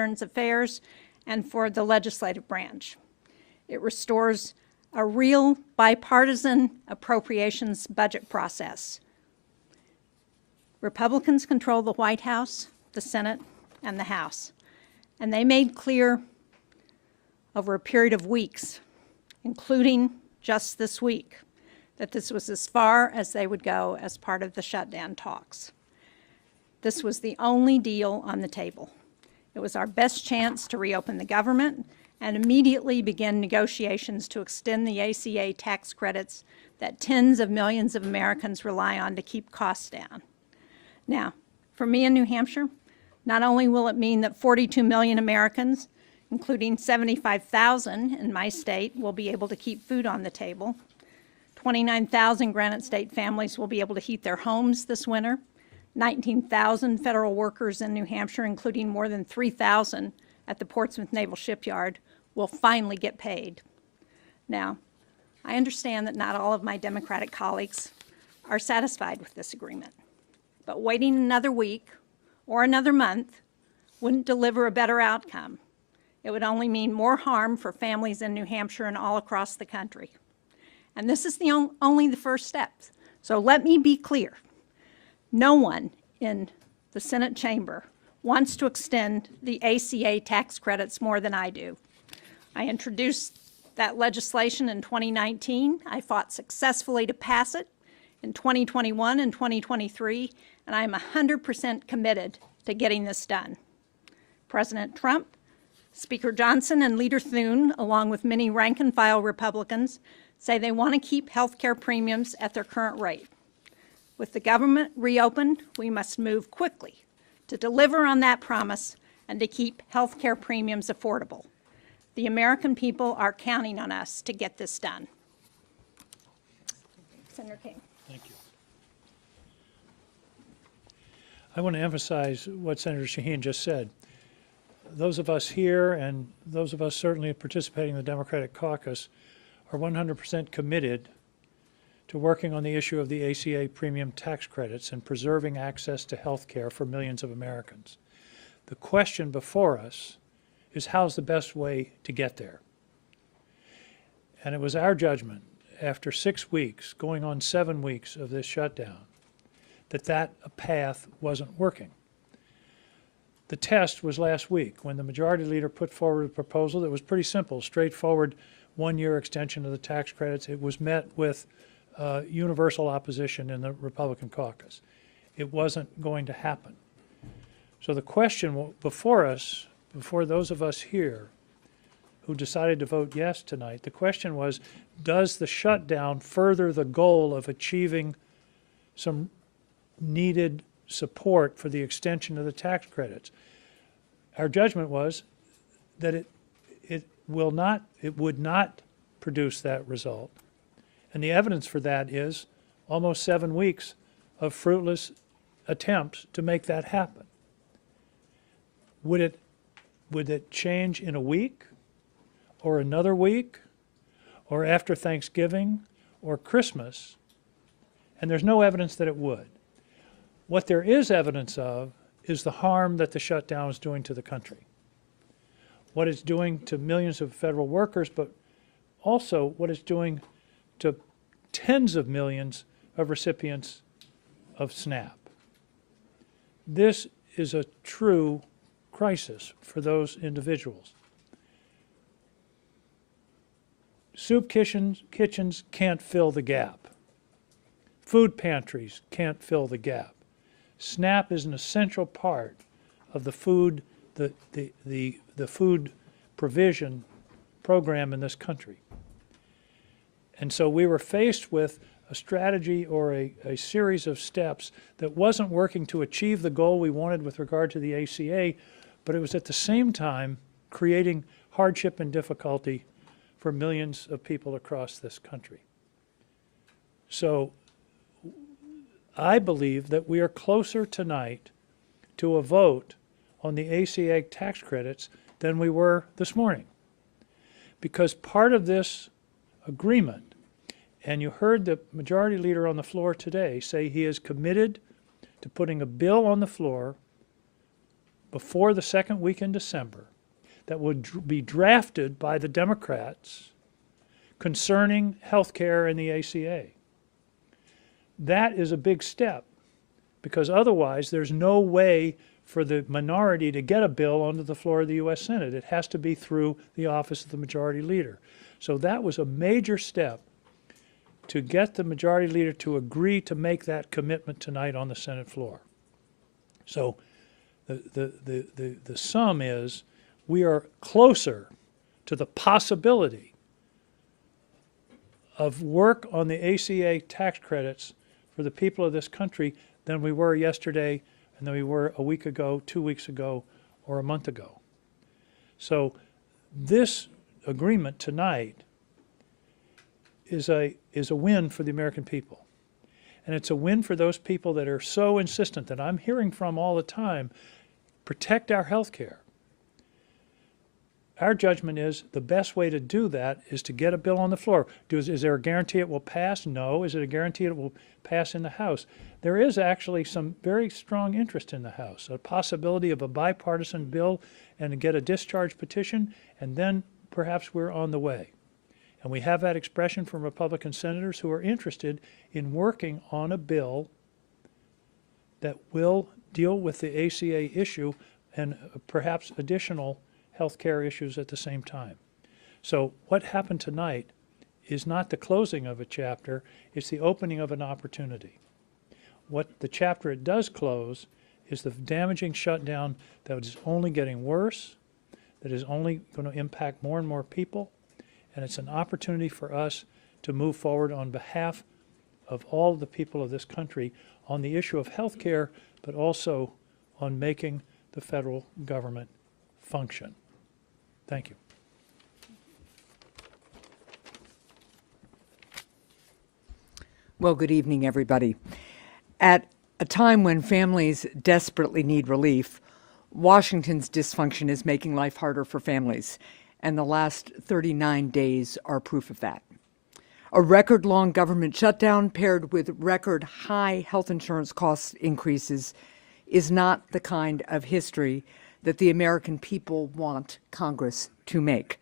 Veterans Affairs and for the legislative branch. It restores a real bipartisan appropriations budget process. Republicans control the White House, the Senate, and the House, and they made clear over a period of weeks, including just this week, that this was as far as they would go as part of the shutdown talks. This was the only deal on the table. It was our best chance to reopen the government and immediately begin negotiations to extend the ACA tax credits that tens of millions of Americans rely on to keep costs down. Now, for me in New Hampshire, not only will it mean that 42 million Americans, including 75,000 in my state, will be able to keep food on the table, 29,000 Granite State families will be able to heat their homes this winter, 19,000 federal workers in New Hampshire, including more than 3,000 at the Portsmouth Naval Shipyard, will finally get paid. Now, I understand that not all of my Democratic colleagues are satisfied with this agreement, but waiting another week or another month wouldn't deliver a better outcome. It would only mean more harm for families in New Hampshire and all across the country. And this is only the first step. So let me be clear. No one in the Senate chamber wants to extend the ACA tax credits more than I do. I introduced that legislation in 2019. I fought successfully to pass it in 2021 and 2023, and I am 100% committed to getting this done. President Trump, Speaker Johnson, and Leader Thune, along with many rank-and-file Republicans, say they want to keep health care premiums at their current rate. With the government reopened, we must move quickly to deliver on that promise and to keep health care premiums affordable. The American people are counting on us to get this done. Senator King. Thank you. I want to emphasize what Senator Shaheen just said. Those of us here and those of us certainly participating in the Democratic caucus are 100% committed to working on the issue of the ACA premium tax credits and preserving access to health care for millions of Americans. The question before us is how's the best way to get there? And it was our judgment after 6 weeks, going on 7 weeks of this shutdown, that path wasn't working. The test was last week when the majority leader put forward a proposal that was pretty simple, straightforward, one-year extension of the tax credits. It was met with universal opposition in the Republican caucus. It wasn't going to happen. So the question before us, before those of us here who decided to vote yes tonight, the question was, does the shutdown further the goal of achieving some needed support for the extension of the tax credits? Our judgment was that it would not produce that result. And the evidence for that is almost 7 weeks of fruitless attempts to make that happen. Would it change in a week or another week or after Thanksgiving or Christmas? And there's no evidence that it would. What there is evidence of is the harm that the shutdown is doing to the country. What it's doing to millions of federal workers, but also what it's doing to tens of millions of recipients of SNAP. This is a true crisis for those individuals. Soup kitchens can't fill the gap. Food pantries can't fill the gap. SNAP is an essential part of the food food provision program in this country. And so we were faced with a strategy or a series of steps that wasn't working to achieve the goal we wanted with regard to the ACA, but it was at the same time creating hardship and difficulty for millions of people across this country. So I believe that we are closer tonight to a vote on the ACA tax credits than we were this morning. Because part of this agreement, and you heard the majority leader on the floor today say he is committed to putting a bill on the floor before the second week in December that would be drafted by the Democrats concerning health care and the ACA. That is a big step, because otherwise there's no way for the minority to get a bill onto the floor of the U.S. Senate. It has to be through the office of the majority leader. So that was a major step to get the majority leader to agree to make that commitment tonight on the Senate floor. So the sum is we are closer to the possibility of work on the ACA tax credits for the people of this country than we were yesterday and than we were a week ago, 2 weeks ago, or a month ago. So this agreement tonight is a win for the American people. And it's a win for those people that are so insistent, that I'm hearing from all the time, protect our health care. Our judgment is the best way to do that is to get a bill on the floor. Is there a guarantee it will pass? No. Is it a guarantee it will pass in the House? There is actually some very strong interest in the House, a possibility of a bipartisan bill and to get a discharge petition, and then perhaps we're on the way. And we have that expression from Republican senators who are interested in working on a bill that will deal with the ACA issue and perhaps additional health care issues at the same time. So what happened tonight is not the closing of a chapter, it's the opening of an opportunity. What the chapter it does close is the damaging shutdown that is only getting worse, that is only going to impact more and more people, and it's an opportunity for us to move forward on behalf of all of the people of this country on the issue of health care, but also on making the federal government function. Thank you. Well, good evening, everybody. At a time when families desperately need relief, Washington's dysfunction is making life harder for families, and the last 39 days are proof of that. A record-long government shutdown paired with record-high health insurance cost increases is not the kind of history that the American people want Congress to make.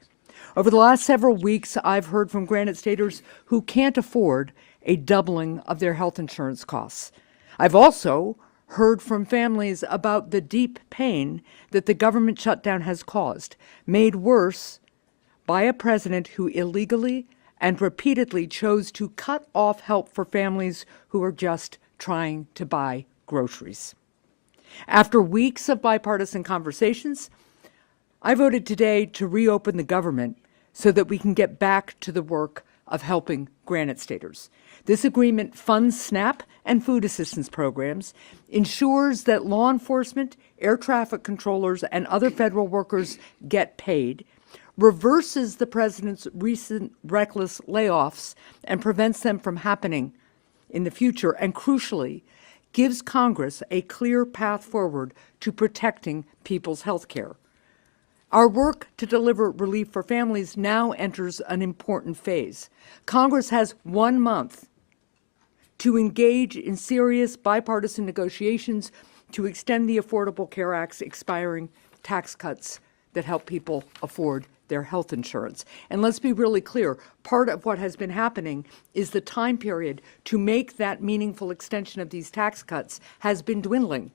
Over the last several weeks, I've heard from Granite Staters who can't afford a doubling of their health insurance costs. I've also heard from families about the deep pain that the government shutdown has caused, made worse by a president who illegally and repeatedly chose to cut off help for families who are just trying to buy groceries. After weeks of bipartisan conversations, I voted today to reopen the government so that we can get back to the work of helping Granite Staters. This agreement funds SNAP and food assistance programs, ensures that law enforcement, air traffic controllers, and other federal workers get paid, reverses the president's recent reckless layoffs and prevents them from happening in the future, and crucially, gives Congress a clear path forward to protecting people's health care. Our work to deliver relief for families now enters an important phase. Congress has 1 month to engage in serious bipartisan negotiations to extend the Affordable Care Act's expiring tax cuts that help people afford their health insurance. And let's be really clear, part of what has been happening is the time period to make that meaningful extension of these tax cuts has been dwindling.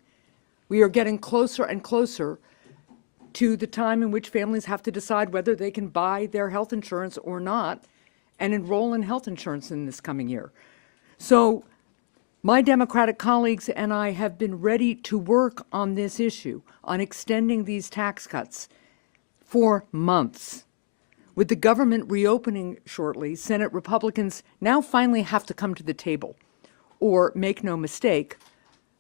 We are getting closer and closer to the time in which families have to decide whether they can buy their health insurance or not and enroll in health insurance in this coming year. So my Democratic colleagues and I have been ready to work on this issue, on extending these tax cuts for months. With the government reopening shortly, Senate Republicans now finally have to come to the table. Or, make no mistake,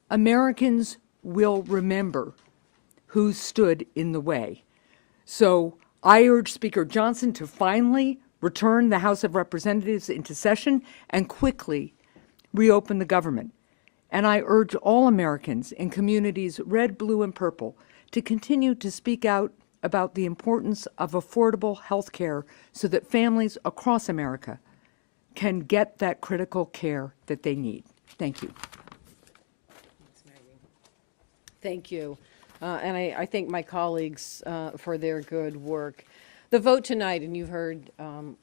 Americans will remember who stood in the way. So I urge Speaker Johnson to finally return the House of Representatives into session and quickly reopen the government. And I urge all Americans in communities red, blue, and purple to continue to speak out about the importance of affordable health care so that families across America can get that critical care that they need. Thank you. Thank you. and I thank my colleagues for their good work. The vote tonight, and you've heard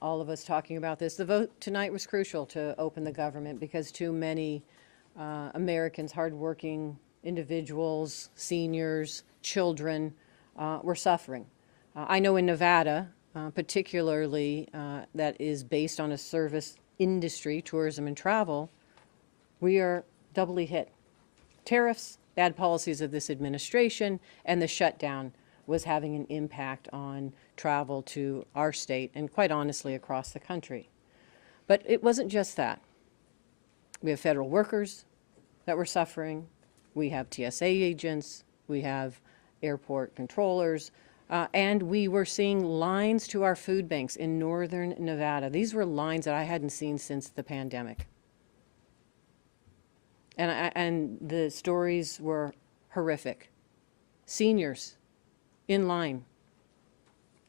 all of us talking about this, the vote tonight was crucial to open the government because too many Americans, hardworking individuals, seniors, children, were suffering. I know in Nevada, particularly that is based on a service industry, tourism and travel, we are doubly hit. Tariffs, bad policies of this administration, and the shutdown was having an impact on travel to our state and quite honestly across the country. But it wasn't just that. We have federal workers that were suffering. We have TSA agents. We have airport controllers. And we were seeing lines to our food banks in northern Nevada. These were lines that I hadn't seen since the pandemic. And the stories were horrific. Seniors in line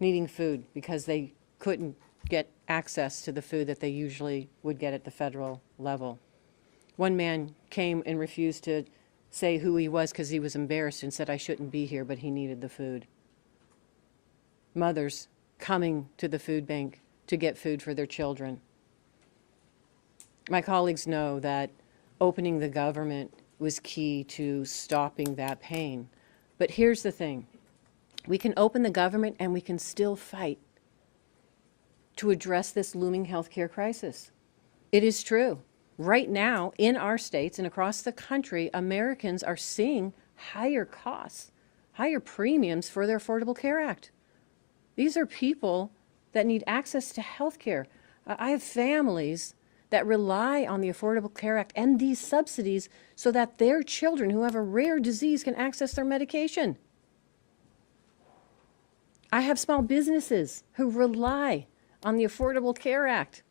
needing food because they couldn't get access to the food that they usually would get at the federal level. One man came and refused to say who he was because he was embarrassed and said, "I shouldn't be here," but he needed the food. Mothers coming to the food bank to get food for their children. My colleagues know that opening the government was key to stopping that pain. But here's the thing. We can open the government and we can still fight to address this looming healthcare crisis. It is true. Right now, in our states and across the country, Americans are seeing higher costs, higher premiums for their Affordable Care Act. These are people that need access to healthcare. I have families that rely on the Affordable Care Act and these subsidies so that their children who have a rare disease can access their medication. I have small businesses who rely on the Affordable Care Act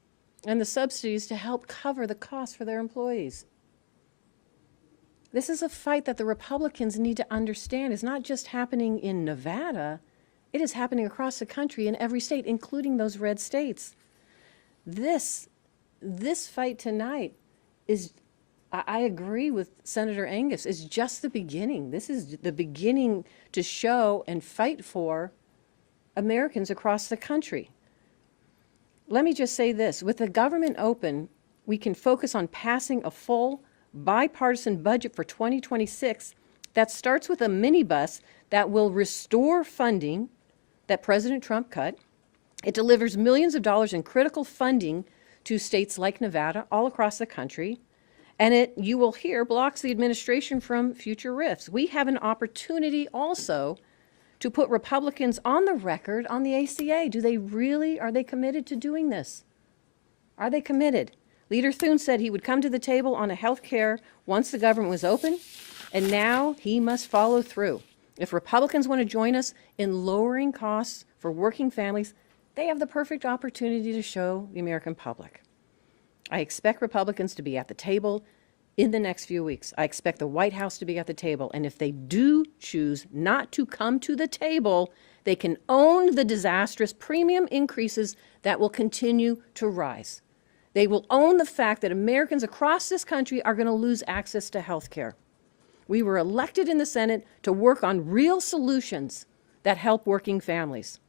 and the subsidies to help cover the costs for their employees. This is a fight that the Republicans need to understand is not just happening in Nevada, it is happening across the country in every state, including those red states. This fight tonight is, I agree with Senator Angus, is just the beginning. This is the beginning to show and fight for Americans across the country. Let me just say this, with the government open, we can focus on passing a full bipartisan budget for 2026 that starts with a minibus that will restore funding that President Trump cut. It delivers millions of dollars in critical funding to states like Nevada, all across the country, and it, you will hear, blocks the administration from future rifts. We have an opportunity also to put Republicans on the record on the ACA. Are they committed to doing this? Are they committed? Leader Thune said he would come to the table on a health care once the government was open, and now he must follow through. If Republicans want to join us in lowering costs for working families, they have the perfect opportunity to show the American public. I expect Republicans to be at the table in the next few weeks. I expect the White House to be at the table. And if they do choose not to come to the table, they can own the disastrous premium increases that will continue to rise. They will own the fact that Americans across this country are going to lose access to health care. We were elected in the Senate to work on real solutions that help working families.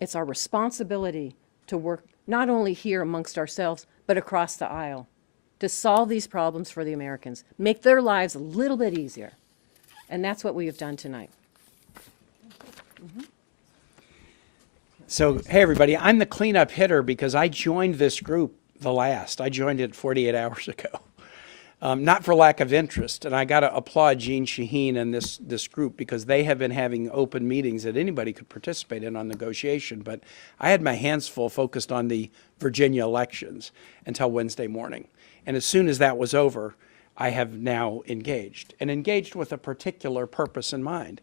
It's our responsibility to work not only here amongst ourselves, but across the aisle to solve these problems for the Americans, make their lives a little bit easier. And that's what we have done tonight. So, hey, everybody, I'm the cleanup hitter because I joined this group I joined it 48 hours ago. Not for lack of interest, and I got to applaud Jean Shaheen and this group because they have been having open meetings that anybody could participate in on negotiation, but I had my hands full focused on the Virginia elections until Wednesday morning. And as soon as that was over, I have now engaged with a particular purpose in mind.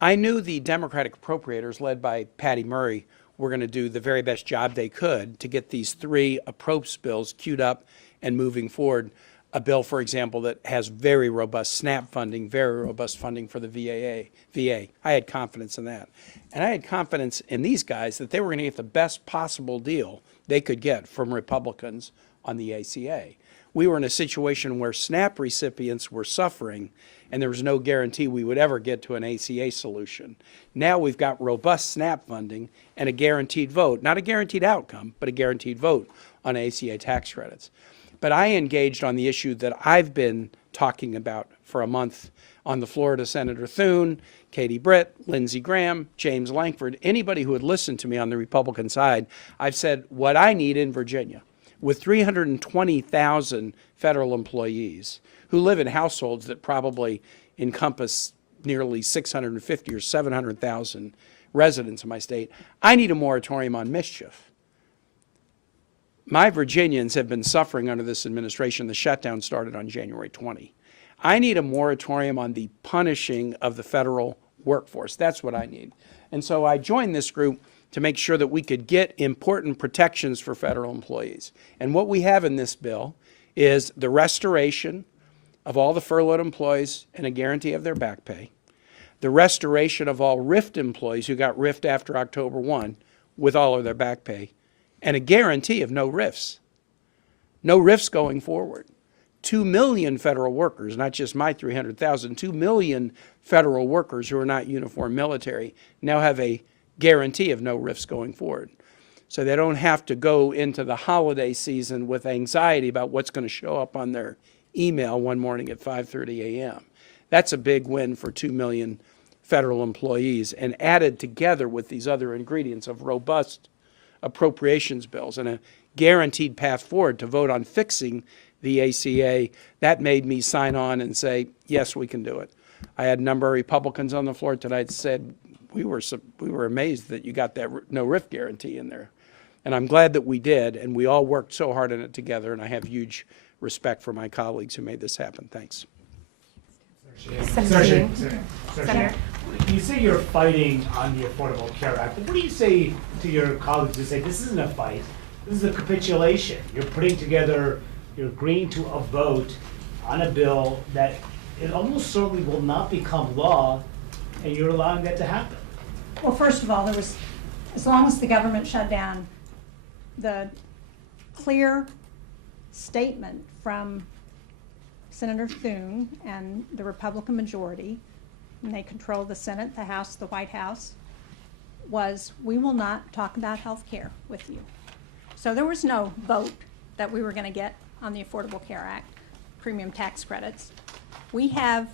I knew the Democratic appropriators led by Patty Murray were going to do the very best job they could to get these three approach bills queued up and moving forward. A bill, for example, that has very robust SNAP funding, very robust funding for the VA. I had confidence in that. And I had confidence in these guys that they were going to get the best possible deal they could get from Republicans on the ACA. We were in a situation where SNAP recipients were suffering, and there was no guarantee we would ever get to an ACA solution. Now we've got robust SNAP funding and a guaranteed vote, not a guaranteed outcome, but a guaranteed vote on ACA tax credits. But I engaged on the issue that I've been talking about for a month on the floor to Senator Thune, Katie Britt, Lindsey Graham, James Lankford, anybody who would listen to me on the Republican side. I've said what I need in Virginia, with 320,000 federal employees who live in households that probably encompass nearly 650 or 700,000 residents in my state, I need a moratorium on mischief. My Virginians have been suffering under this administration. The shutdown started on January 20. I need a moratorium on the punishing of the federal workforce. That's what I need. And so I joined this group to make sure that we could get important protections for federal employees. And what we have in this bill is the restoration of all the furloughed employees and a guarantee of their back pay, the restoration of all RIFT employees who got RIFT after October 1 with all of their back pay, and a guarantee of no RIFs. No RIFs going forward. 2 million federal workers, not just my 300,000, 2 million federal workers who are not uniform military now have a guarantee of no RIFs going forward. So they don't have to go into the holiday season with anxiety about what's going to show up on their email one morning at 5:30 a.m. That's a big win for 2 million federal employees, and added together with these other ingredients of robust appropriations bills and a guaranteed path forward to vote on fixing the ACA, that made me sign on and say, yes, we can do it. I had a number of Republicans on the floor tonight said, we were amazed that you got that no RIF guarantee in there. And I'm glad that we did, and we all worked so hard on it together, and I have huge respect for my colleagues who made this happen. Thanks. Senator, you say you're fighting on the Affordable Care Act, but what do you say to your colleagues who say this isn't a fight, this is a capitulation? You're putting together, you're agreeing to a vote on a bill that it almost certainly will not become law, and you're allowing that to happen. Well, first of all, there was, as long as the government shut down, the clear statement from Senator Thune and the Republican majority, and they control the Senate, the House, the White House, was we will not talk about health care with you. So there was no vote that we were going to get on the Affordable Care Act, premium tax credits. We have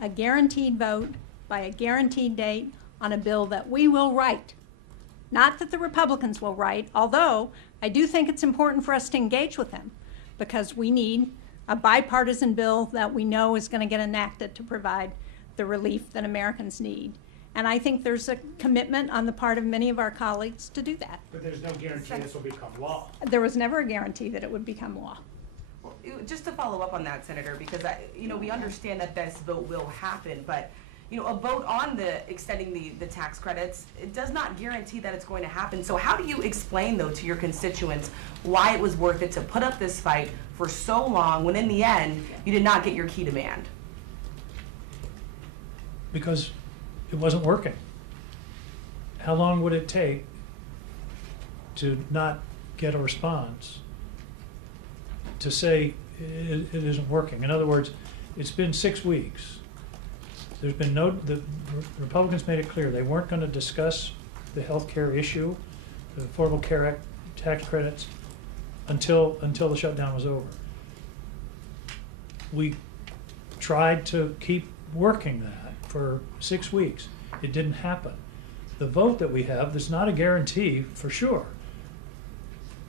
a guaranteed vote by a guaranteed date on a bill that we will write. Not that the Republicans will write, although I do think it's important for us to engage with them, because we need a bipartisan bill that we know is going to get enacted to provide the relief that Americans need. And I think there's a commitment on the part of many of our colleagues to do that. But there's no guarantee this will become law. There was never a guarantee that it would become law. Well, just to follow up on that, Senator, because we understand that this vote will happen, but a vote on the extending the tax credits, it does not guarantee that it's going to happen. So how do you explain, though, to your constituents why it was worth it to put up this fight for so long when in the end you did not get your key demand? Because it wasn't working. How long would it take to not get a response to say it isn't working? In other words, it's been 6 weeks. There's been the Republicans made it clear they weren't going to discuss the health care issue, the Affordable Care Act tax credits, until the shutdown was over. We tried to keep working that for 6 weeks. It didn't happen. The vote that we have, there's not a guarantee for sure.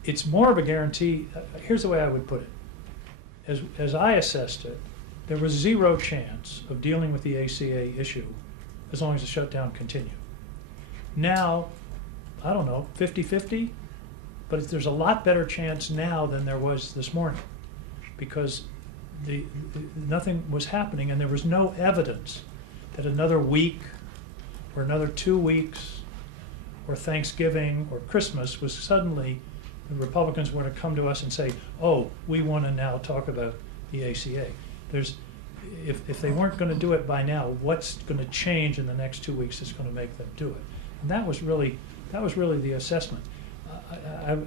It's more of a guarantee. Here's the way I would put it. As I assessed it, there was zero chance of dealing with the ACA issue as long as the shutdown continued. Now, I don't know, 50-50, but there's a lot better chance now than there was this morning, because nothing was happening, and there was no evidence that another week or another 2 weeks or Thanksgiving or Christmas was suddenly the Republicans were to come to us and say, oh, we want to now talk about the ACA. If they weren't going to do it by now, what's going to change in the next 2 weeks that's going to make them do it? And that was really the assessment.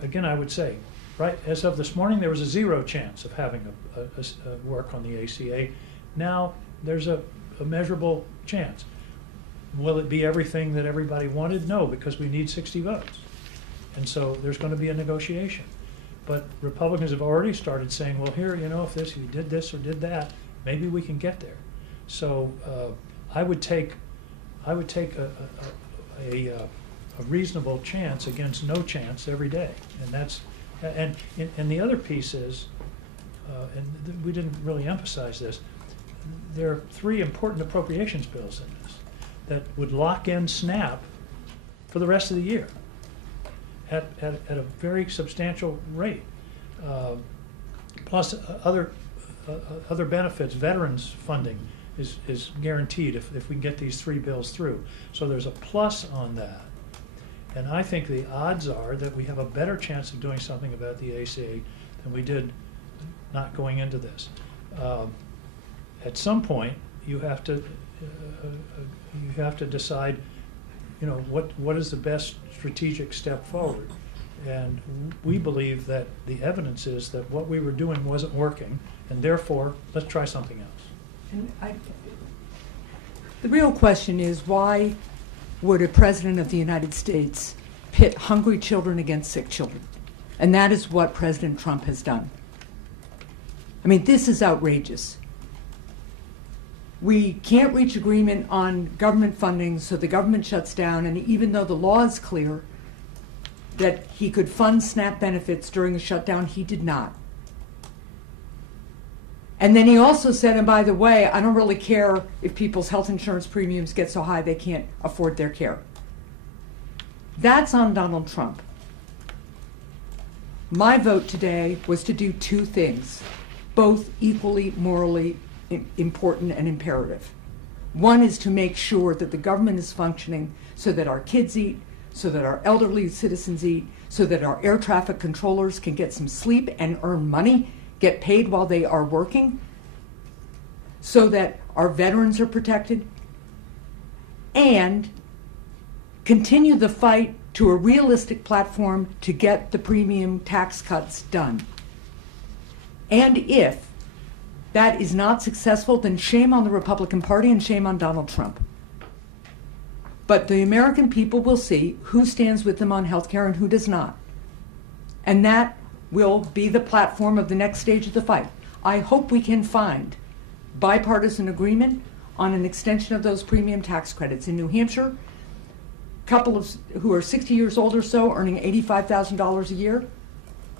Again, I would say, right, as of this morning, there was a zero chance of having a work on the ACA. Now there's a a measurable chance. Will it be everything that everybody wanted? No, because we need 60 votes. And so there's going to be a negotiation. But Republicans have already started saying, well, here, if you did this or did that, maybe we can get there. So I would take a reasonable chance against no chance every day. And that's, and the other piece is, we didn't really emphasize this, there are 3 important appropriations bills in this that would lock in SNAP for the rest of the year at a very substantial rate. Plus other benefits, veterans funding is guaranteed if we can get these 3 bills through. So there's a plus on that. And I think the odds are that we have a better chance of doing something about the ACA than we did not going into this. At some point, you have to decide, what is the best strategic step forward. And we believe that the evidence is that what we were doing wasn't working, and therefore, let's try something else. And the real question is, why would a president of the United States pit hungry children against sick children? And that is what President Trump has done. I mean, this is outrageous. We can't reach agreement on government funding, so the government shuts down, and even though the law is clear that he could fund SNAP benefits during the shutdown, he did not. And then he also said, and by the way, I don't really care if people's health insurance premiums get so high they can't afford their care. That's on Donald Trump. My vote today was to do 2 things, both equally morally important and imperative. One is to make sure that the government is functioning so that our kids eat, so that our elderly citizens eat, so that our air traffic controllers can get some sleep and earn money, get paid while they are working, so that our veterans are protected, and continue the fight to a realistic platform to get the premium tax cuts done. And if that is not successful, then shame on the Republican Party and shame on Donald Trump. But the American people will see who stands with them on health care and who does not. And that will be the platform of the next stage of the fight. I hope we can find bipartisan agreement on an extension of those premium tax credits. In New Hampshire, couples who are 60 years old or so, earning $85,000 a year,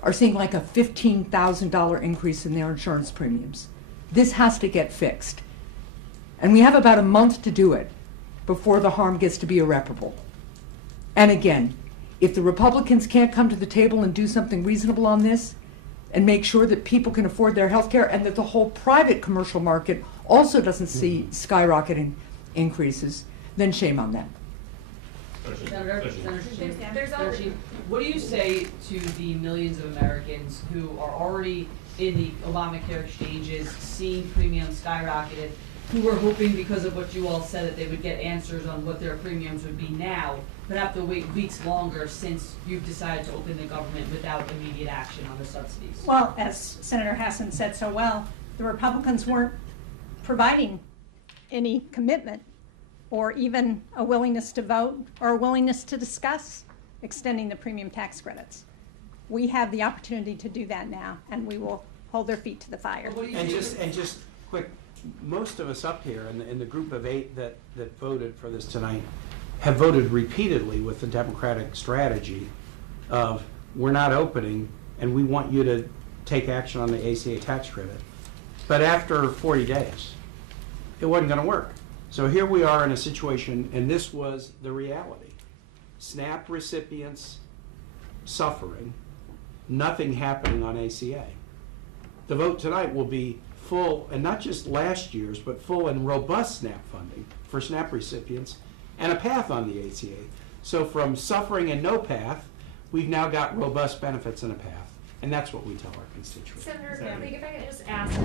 are seeing like a $15,000 increase in their insurance premiums. This has to get fixed. And we have about a month to do it before the harm gets to be irreparable. And again, if the Republicans can't come to the table and do something reasonable on this and make sure that people can afford their health care and that the whole private commercial market also doesn't see skyrocketing increases, then shame on them. Senator Sheen, what do you say to the millions of Americans who are already in the Obamacare exchanges, seeing premiums skyrocketed, who were hoping because of what you all said that they would get answers on what their premiums would be now, but have to wait weeks longer since you've decided to open the government without immediate action on the subsidies? Well, as Senator Hassan said so well, the Republicans weren't providing any commitment or even a willingness to vote or a willingness to discuss extending the premium tax credits. We have the opportunity to do that now, and we will hold their feet to the fire. And just quick, most of us up here in the group of 8 that voted for this tonight have voted repeatedly with the Democratic strategy of we're not opening and we want you to take action on the ACA tax credit. But after 40 days, it wasn't going to work. So here we are in a situation, and this was the reality. SNAP recipients suffering, nothing happening on ACA. The vote tonight will be full, and not just last year's, but full and robust SNAP funding for SNAP recipients and a path on the ACA. So from suffering and no path, we've now got robust benefits and a path. And that's what we tell our constituents. Senator, if I could just ask